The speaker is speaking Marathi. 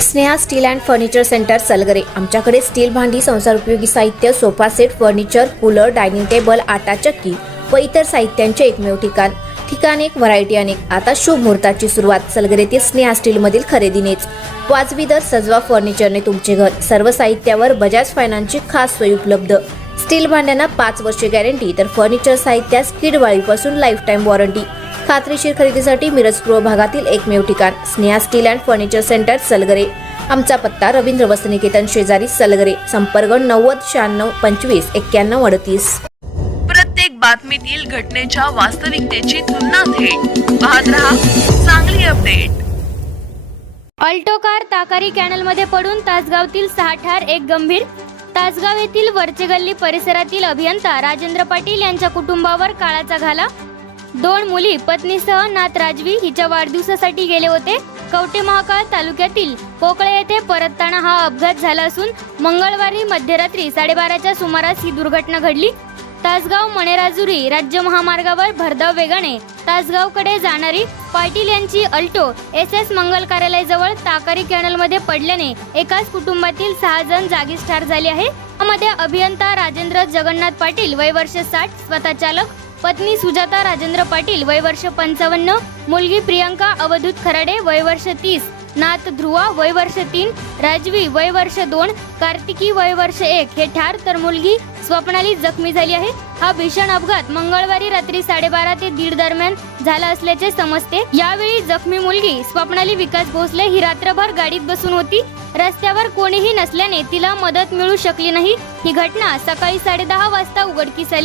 Sneha steel and furniture centre Salgare. आमच्याकडे स्टील भांडी, संसार उपयोगी साहित्य, sofa set, furniture, cooler, dining table, आटा चक्की व इतर साहित्यांचे एकमेव ठिकाण एक, व्हरायटी अनेक। आता शुभ मुहूर्ताची सुरुवात सलगरे ते स्नेहा स्टील मधील खरेदीनेच। वाजवी दर, सजवा फर्निचरने तुमचे घर। सर्व साहित्यावर बजाज फायनान्सची खास सोय उपलब्ध। स्टील भांड्यांना 5 वर्षे गॅरंटी, तर फर्निचर साहित्यास किडवाळीपासून लाईफ टाईम वॉरंटी। खात्रीशीर खरेदीसाठी मिरज पूर्व भागातील एकमेव ठिकाण Sneha steel and furniture centre Salgare. आमचा पत्ता रवींद्र वसनिकेतन शेजारी सलगरे। संपर्क 90 96 25 91 38। प्रत्येक बातमीतील घटनेच्या वास्तविकतेची तुलना थेट पाहत रहा चांगली अपडेट। अल्टो कार ताकारी कॅनलमध्ये पडून तासगावतील 6 ठार, 1 गंभीर। तासगाव येथील वरचे गल्ली परिसरातील अभियंता राजेंद्र पाटील यांच्या कुटुंबावर काळाचा घाला। 2 मुली पत्नीसह नात राजवी हिच्या वाढदिवसासाठी गेले होते। कवठे महाकाळ तालुक्यातील पोकळे येथे परतताना हा अपघात झाला असून मंगळवारी मध्यरात्री 12:30च्या सुमारास ही दुर्घटना घडली। तासगाव मणेराजुरी राज्य महामार्गावर भरधाव वेगाने तासगावकडे जाणारी पाटील यांची अल्टो SS मंगल कार्यालयाजवळ ताकारी कॅनलमध्ये पडल्याने एकाच कुटुंबातील 6 जण जागीच ठार झाले आहे। यामध्ये अभियंता राजेंद्र जगन्नाथ पाटील वय वर्ष 60 स्वतः चालक, पत्नी सुजाता राजेंद्र पाटील वय वर्ष 55, मुलगी प्रियंका अवधूत खराडे वय वर्ष 30, नात ध्रुवा वय वर्ष 3, राजवी वय वर्ष 2, कार्तिकी वय वर्ष 1 हे ठार, तर मुलगी स्वप्नाली जखमी झाली आहे। हा भीषण अपघात मंगळवारी रात्री 12:30 ते 1:30 दरम्यान झाला असल्याचे समजते। यावेळी जखमी मुलगी स्वप्नाली विकास भोसले ही रात्रभर गाडीत बसून होती। रस्त्यावर कोणीही नसल्याने तिला मदत मिळू शकली नाही। ही घटना सकाळी 10:30 वाजता उघडकीस आली।